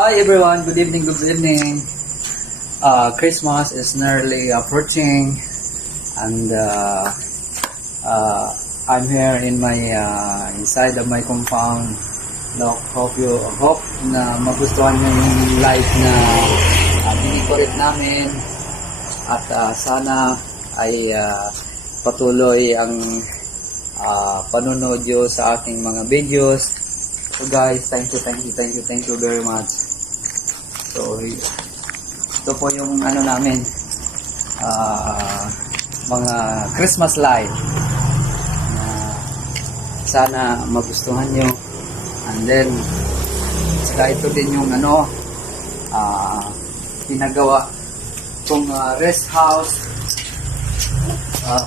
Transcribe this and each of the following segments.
Hi everyone, good evening, good evening. Christmas is nearly approaching, and I'm here in my inside of my compound. Hope na magustuhan nyo yung live na binikorek namin, at sana ay patuloy ang panunood nyo sa ating mga videos. So guys, thank you very much. So ito po yung ano namin, mga Christmas live na sana magustuhan nyo. And then saka ito din yung ano, pinagawa kong rest house.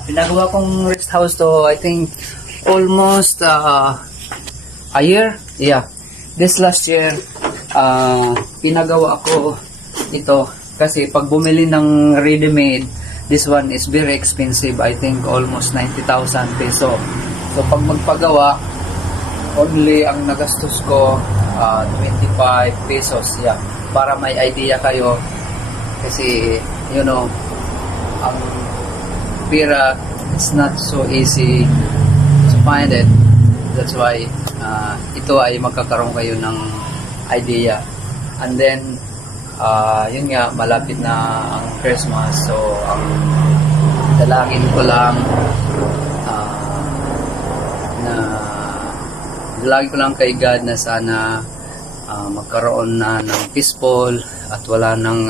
Pinagawa kong rest house to, I think almost a year. Yeah, this last year pinagawa ko ito kasi pag bumili ng ready-made, this one is very expensive. I think almost 90,000 peso. So pag magpagawa, only ang nagastos ko 25 pesos. Yeah, para may idea kayo, kasi you know, ang pera is not so easy to find it. That's why ito ay magkakaroon kayo ng idea. And then yun nga, malapit na ang Christmas. So ang dalangin ko lang kay God na sana magkaroon na ng peaceful at wala ng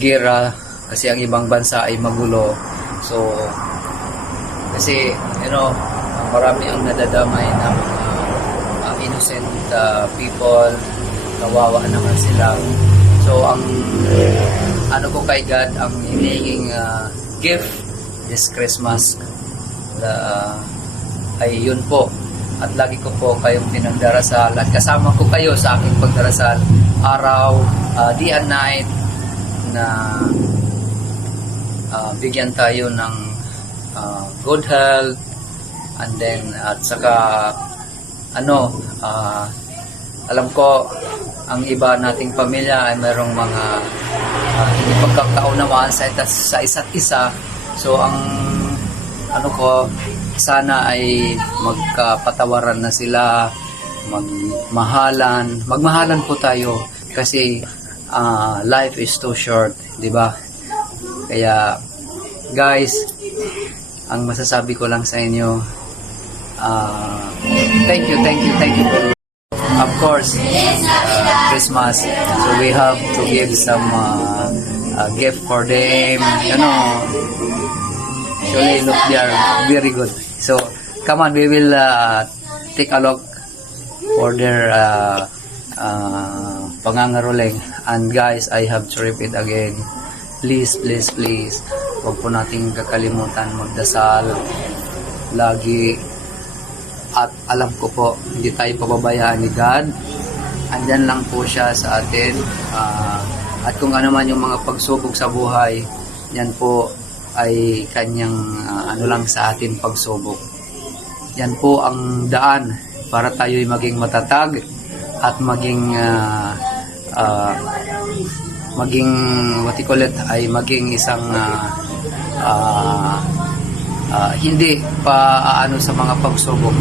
gera, kasi ang ibang bansa ay magulo. So kasi you know, marami ang nadadamay ng mga innocent people, kawawa naman sila. So ang ano ko kay God, ang hinihinging gift this Christmas ay yun po. At lagi ko po kayong pinagdarasal at kasama ko kayo sa aking pagdarasal araw, day and night, na bigyan tayo ng good health. And then at saka ano, alam ko ang iba nating pamilya ay mayroong mga hindi pagkakaunawaan sa isa't isa. So ang ano ko, sana ay magkapatawaran na sila, magmahalan po tayo, kasi life is too short, di ba? Kaya guys, ang masasabi ko lang sa inyo, thank you of course, Christmas, so we have to give some gift for them, you know. Actually, look, they are very good. So come on, we will take a look for their pangangaroling. And guys, I have to repeat again, please, huwag po nating kakalimutan magdasal lagi. At alam ko po, hindi tayo pababayaan ni God. Andyan lang po siya sa atin. At kung ano man yung mga pagsubok sa buhay, yan po ay kanyang ano lang sa atin, pagsubok. Yan po ang daan para tayo'y maging matatag at maging what you call it, ay maging isang hindi pa ano sa mga pagsubok.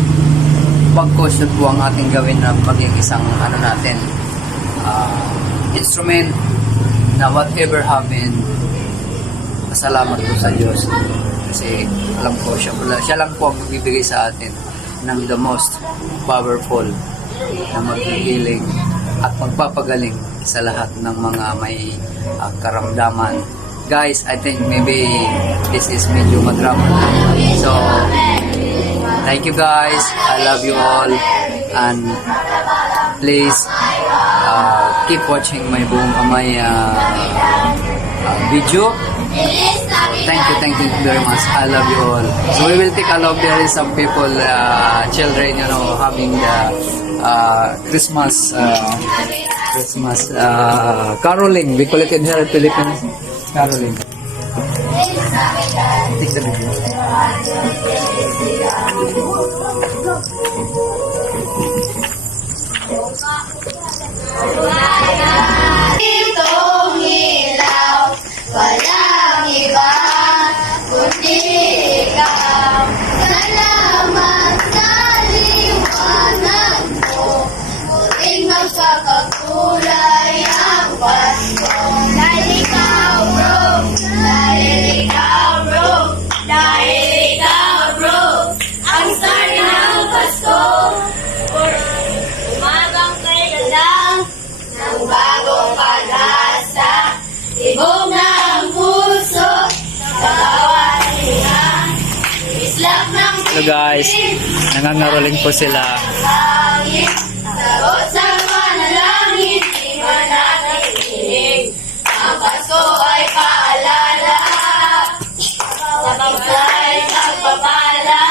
Pagkos yun po ang ating gawin na maging isang ano natin, instrument na whatever happen, salamat po sa Diyos, kasi alam ko siya lang po ang magbibigay sa atin ng the most powerful na maghihiling at magpapagaling sa lahat ng mga may karamdaman. Guys, I think maybe this is medyo madrama na. So thank you guys, I love you all, and please keep watching my video. Thank you very much. I love you all. So we will take a look. There is some people, children, you know, having the Christmas caroling. We call it in here in Philippines, caroling. Take the video. Itong ilaw, walang iba, kundi ikaw. Salamat sa liwanag mo, muling magkakakulay ang Pasko. Dahil ikaw, bro, dahil ikaw, bro, dahil ikaw, bro, ang star ng Pasko. Umagang kailan ng bagong pag-asa, tibok na ang puso, sa bawat higa, islap ng So guys, nangangaroling po sila. hangin, sagot sa panalangin, di man natin inig. Ang Pasko ay paalala, sa pagsay pagpapala.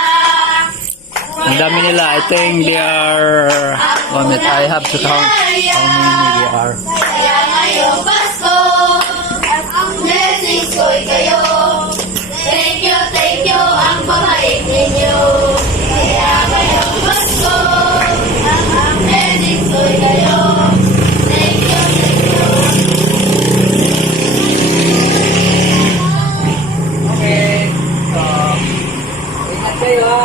Ang dami nila. I think they are... One minute, I have to count how many they are. Kaya ngayong Pasko, ang blessings ko'y kayo. Thank you, ang pabait ninyo. Kaya ngayong Pasko, ang blessings ko'y kayo. Thank you. Okay. So, ingat kayo ha.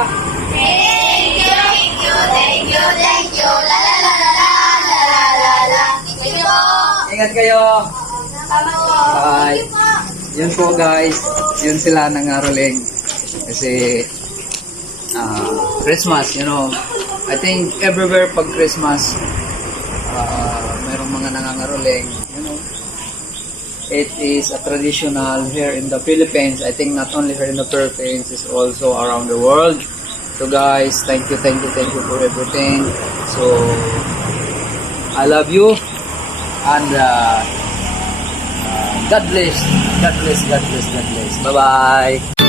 Thank you. La la la la la la la la la. Thank you po. Ingat kayo. Tama po. Bye. Yun po guys. Yun sila nangaroling. Kasi Christmas, you know. I think everywhere pag Christmas, mayroong mga nangangaroling. You know. It is a traditional here in the Philippines. I think not only here in the Philippines, it's also around the world. So guys, thank you for everything. So I love you and God bless. Bye bye.